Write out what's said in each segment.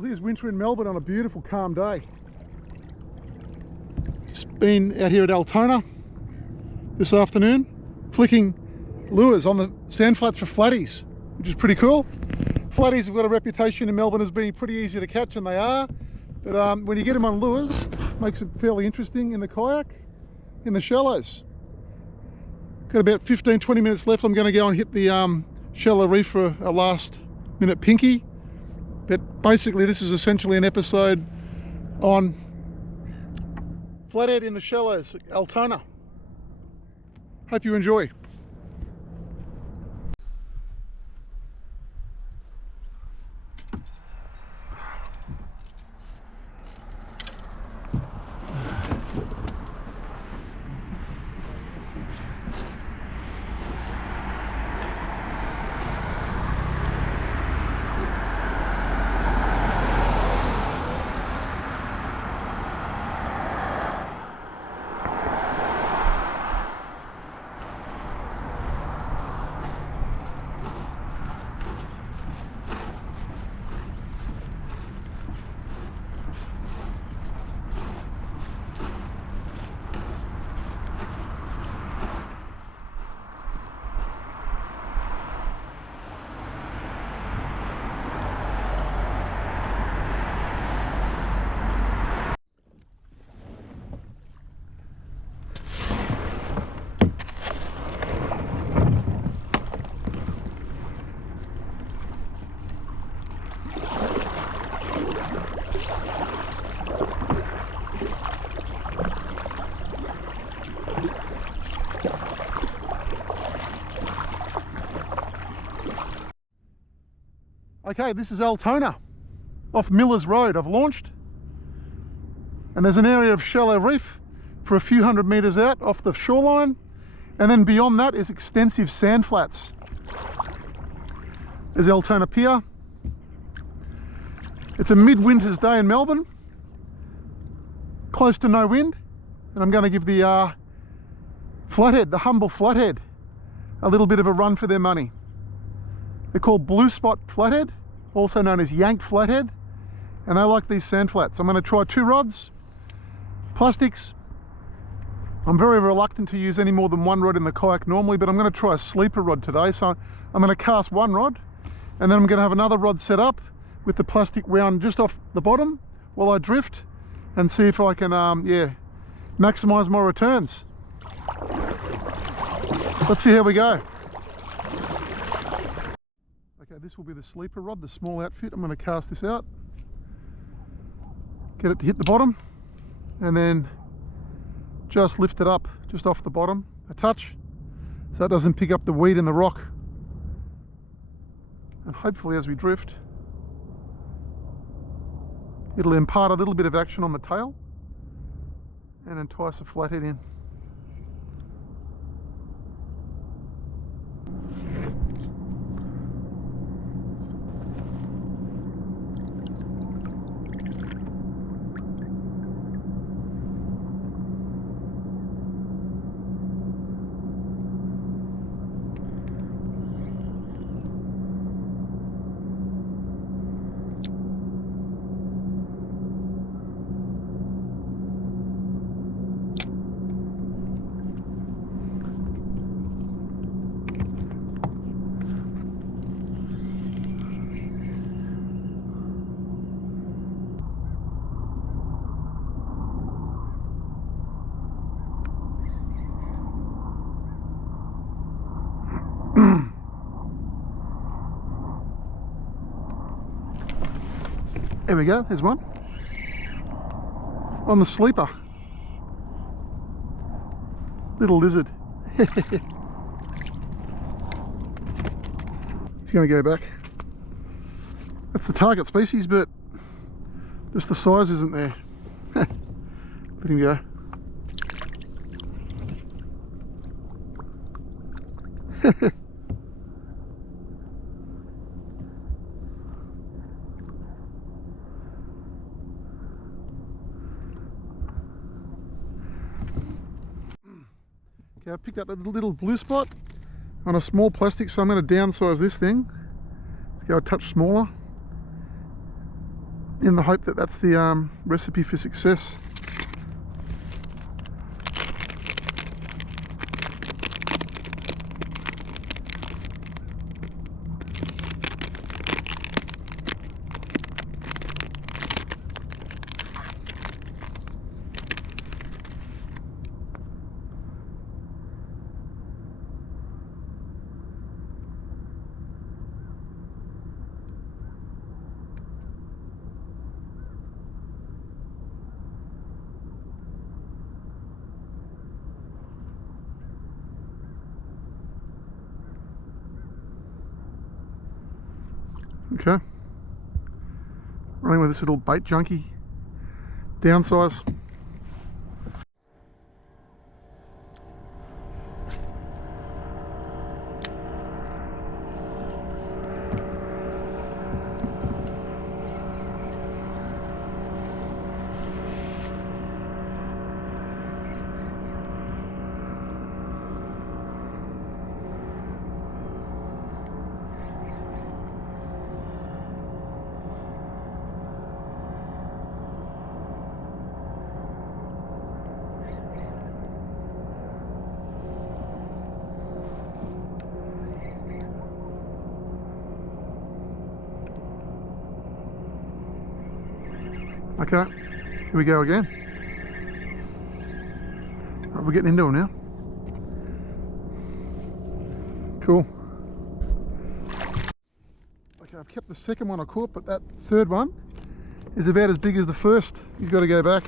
Well, here's winter in Melbourne on a beautiful calm day. Just been out here at Altona this afternoon, flicking lures on the sandflats for flatties, which is pretty cool. Flatties have got a reputation in Melbourne as being pretty easy to catch, and they are, but when you get them on lures, it makes it fairly interesting in the kayak, in the shallows. Got about 15-20 minutes left. I'm going to go and hit the shallow reef for a last minute pinky. But basically this is essentially an episode on flathead in the shallows, Altona. Hope you enjoy. Okay, this is Altona off Millers Road. I've launched, and there's an area of shallow reef for a few hundred meters out off the shoreline, and then beyond that is extensive sand flats. There's Altona Pier. It's a mid-winter's day in Melbourne, close to no wind, and I'm going to give the flathead, the humble flathead, a little bit of a run for their money. They're called Blue Spot Flathead, also known as Yank Flathead, and they like these sand flats. I'm going to try 2 rods, plastics. I'm very reluctant to use any more than 1 rod in the kayak normally, but I'm going to try a sleeper rod today. So I'm going to cast 1 rod, and then I'm going to have another rod set up with the plastic wound just off the bottom while I drift, and see if I can maximize my returns. Let's see how we go. Okay, this will be the sleeper rod, the small outfit. I'm going to cast this out, get it to hit the bottom, and then just lift it up just off the bottom a touch so it doesn't pick up the weed in the rock. And hopefully as we drift, it'll impart a little bit of action on the tail and entice a flathead in. There we go, there's one. On the sleeper. Little lizard. He's going to go back. That's the target species, but just the size isn't there. Let him go. Okay, I picked up a little blue spot on a small plastic, so I'm going to downsize this thing. Let's go a touch smaller. in the hope that that's the recipe for success. Okay, running with this little bait junkie downsize. Okay, here we go again. Right, we're getting into them now. Cool. Okay, I've kept the second one I caught, but that third one is about as big as the first. He's got to go back.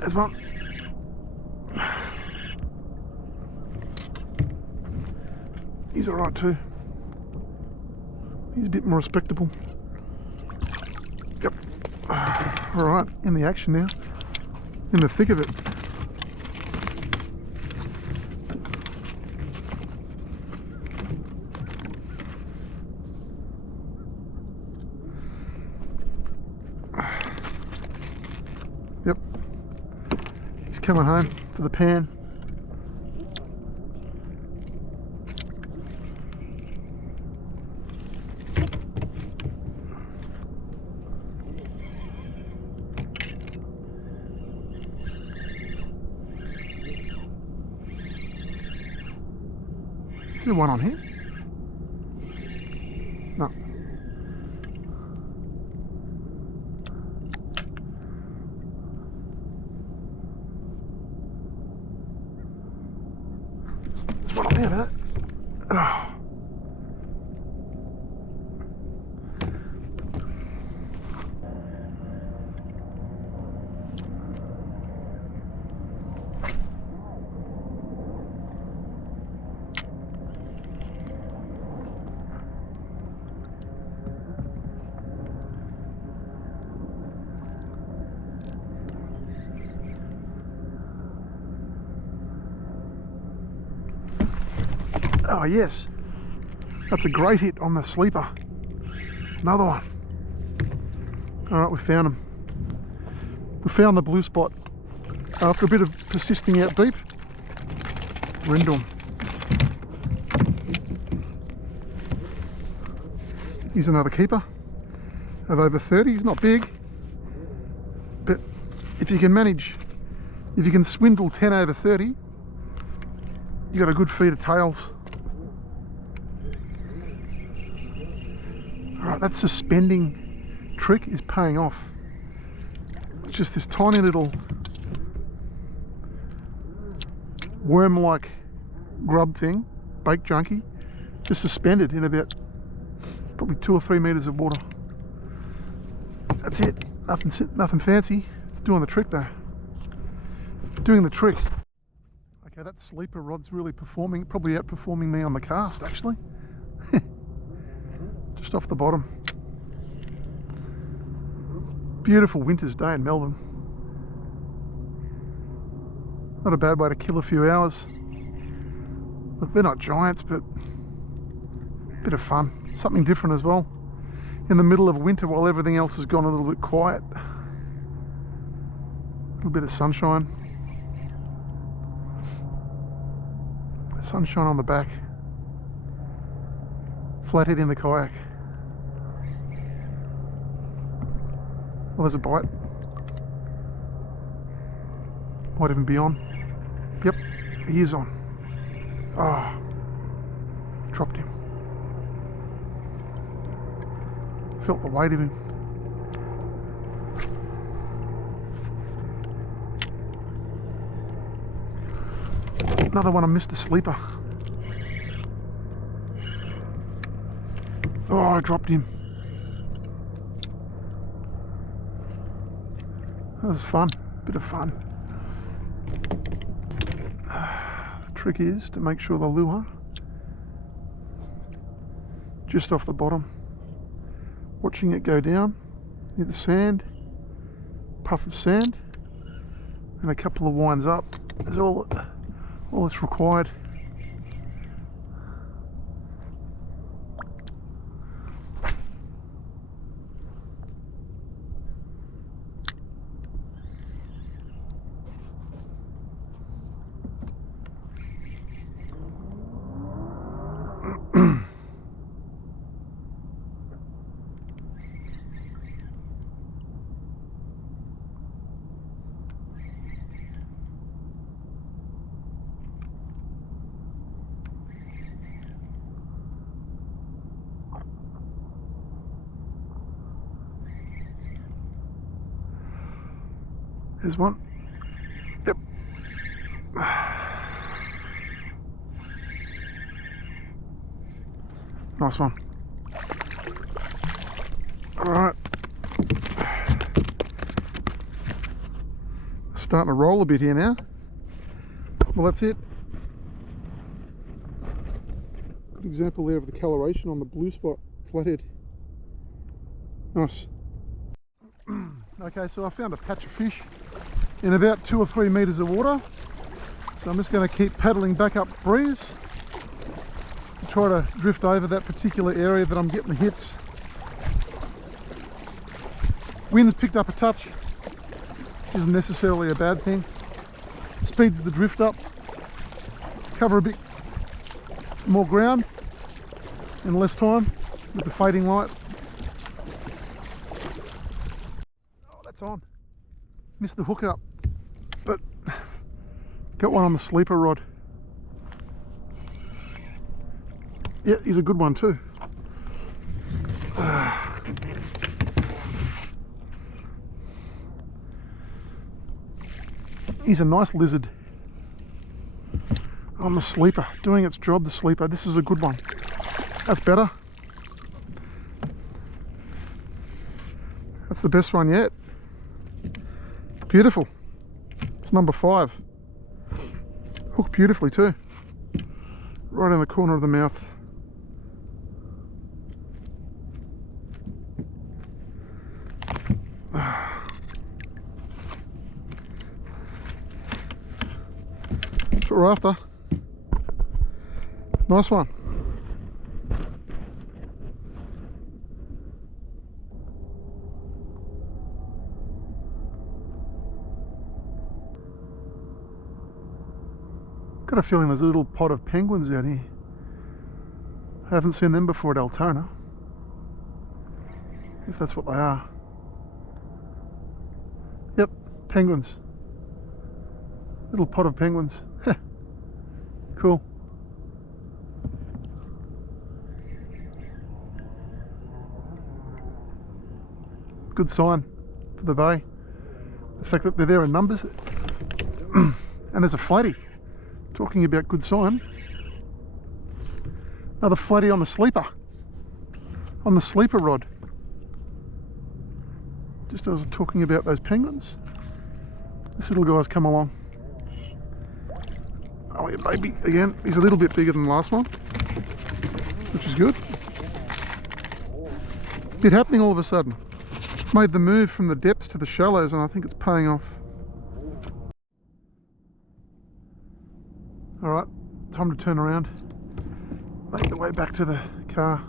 There's one. He's alright too. He's a bit more respectable. Yep. Alright, in the action now. In the thick of it. Yep. He's coming home for the pan. Is there one on here? No. There's one on there, that. Oh. Oh yes, that's a great hit on the sleeper. Another one. All right, we found him. We found the blue spot. After a bit of persisting out deep, we're into him. Here's another keeper of over 30. He's not big, but if you can manage, if you can swindle 10 over 30, you got a good feed of tails. Alright, that suspending trick is paying off. It's just this tiny little worm-like grub thing, bait junkie, just suspended in about probably 2 or 3 meters of water. That's it. Nothing fancy. It's doing the trick though. Doing the trick. Okay, that sleeper rod's really performing, probably outperforming me on the cast actually. Just off the bottom. Beautiful winter's day in Melbourne. Not a bad way to kill a few hours. Look, they're not giants, but a bit of fun. Something different as well. In the middle of winter while everything else has gone a little bit quiet. A little bit of sunshine. Sunshine on the back. Flathead in the kayak. Oh, there's a bite. Might even be on. Yep, he is on. Ah, oh, dropped him. Felt the weight of him. Another one, I missed a sleeper. Oh, I dropped him. That was fun, bit of fun. The trick is to make sure the lure just off the bottom. Watching it go down near the sand, puff of sand, and a couple of winds up is all that's required. Here's one. Yep. Nice one. All right. Starting to roll a bit here now. Well, that's it. Good example there of the coloration on the Blue Spot Flathead. Nice. Okay, so I found a patch of fish in about 2 or 3 meters of water. So I'm just going to keep paddling back up breeze to try to drift over that particular area that I'm getting the hits. Wind's picked up a touch, which isn't necessarily a bad thing. Speeds the drift up, cover a bit more ground in less time with the fading light. Oh, that's on. Missed the hook up, but got one on the sleeper rod. Yeah, he's a good one too. He's a nice lizard on the sleeper, doing its job, the sleeper. This is a good one. That's better. That's the best one yet. Beautiful. It's number 5. Hooked beautifully too. Right in the corner of the mouth. That's what we're after. Nice one. Got a feeling there's a little pod of penguins out here. I haven't seen them before at Altona. If that's what they are. Yep, penguins. Little pod of penguins. Cool. Good sign for the bay. The fact that they're there in numbers. And there's a flatty. Talking about good sign. Another flatty on the sleeper. On the sleeper rod. Just as I was talking about those penguins. This little guy's come along. Oh yeah, baby, again. He's a little bit bigger than the last one, which is good. Bit happening all of a sudden. Made the move from the depths to the shallows and I think it's paying off. All right, time to turn around, make the way back to the car.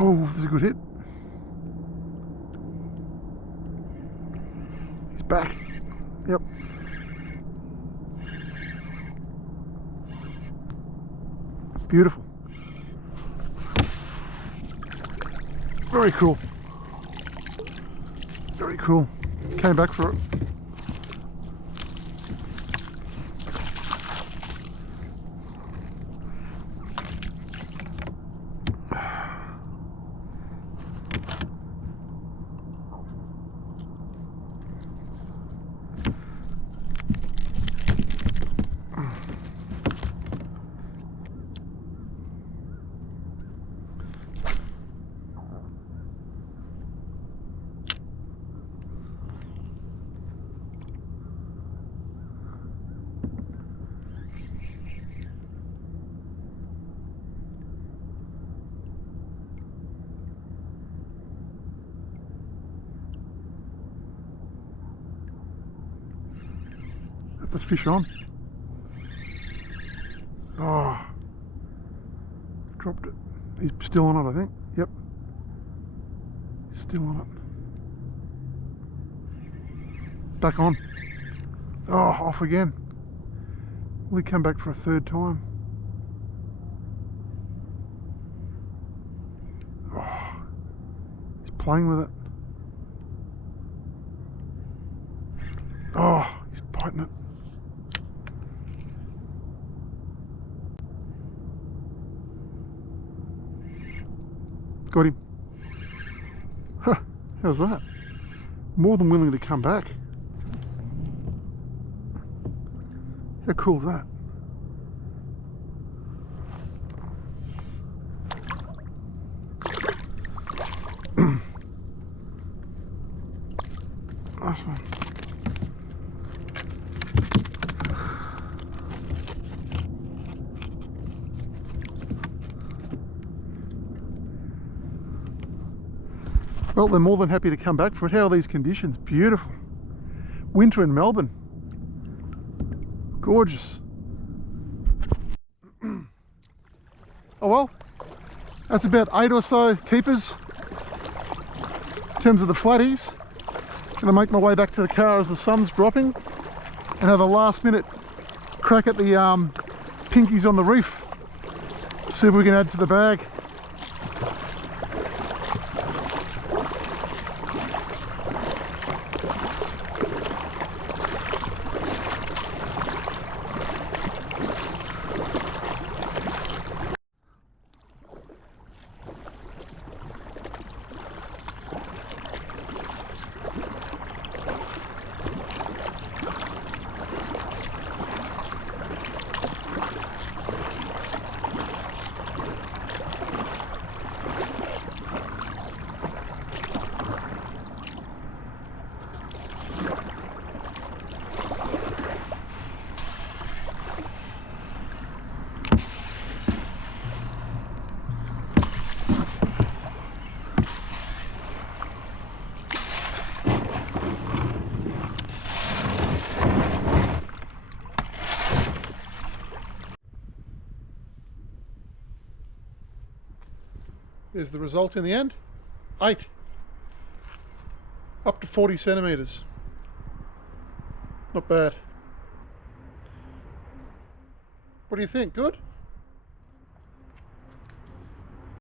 Oh, this is a good hit. He's back. Yep. Beautiful. Very cool. Very cool. Came back for it. The fish on. Oh, dropped it. He's still on it, I think. Yep, still on it. Back on. Oh, off again. We come back for a third time. Oh, he's playing with it. Oh, he's biting it. Got him. Huh, how's that? More than willing to come back. How cool is that? Nice one. Well, they're more than happy to come back for it. How are these conditions? Beautiful. Winter in Melbourne. Gorgeous. Oh well, that's about 8 or so keepers in terms of the flatties. Gonna make my way back to the car as the sun's dropping and have a last minute crack at the pinkies on the reef. See if we can add to the bag. There's the result in the end. 8. Up to 40 centimetres. Not bad. What do you think? Good?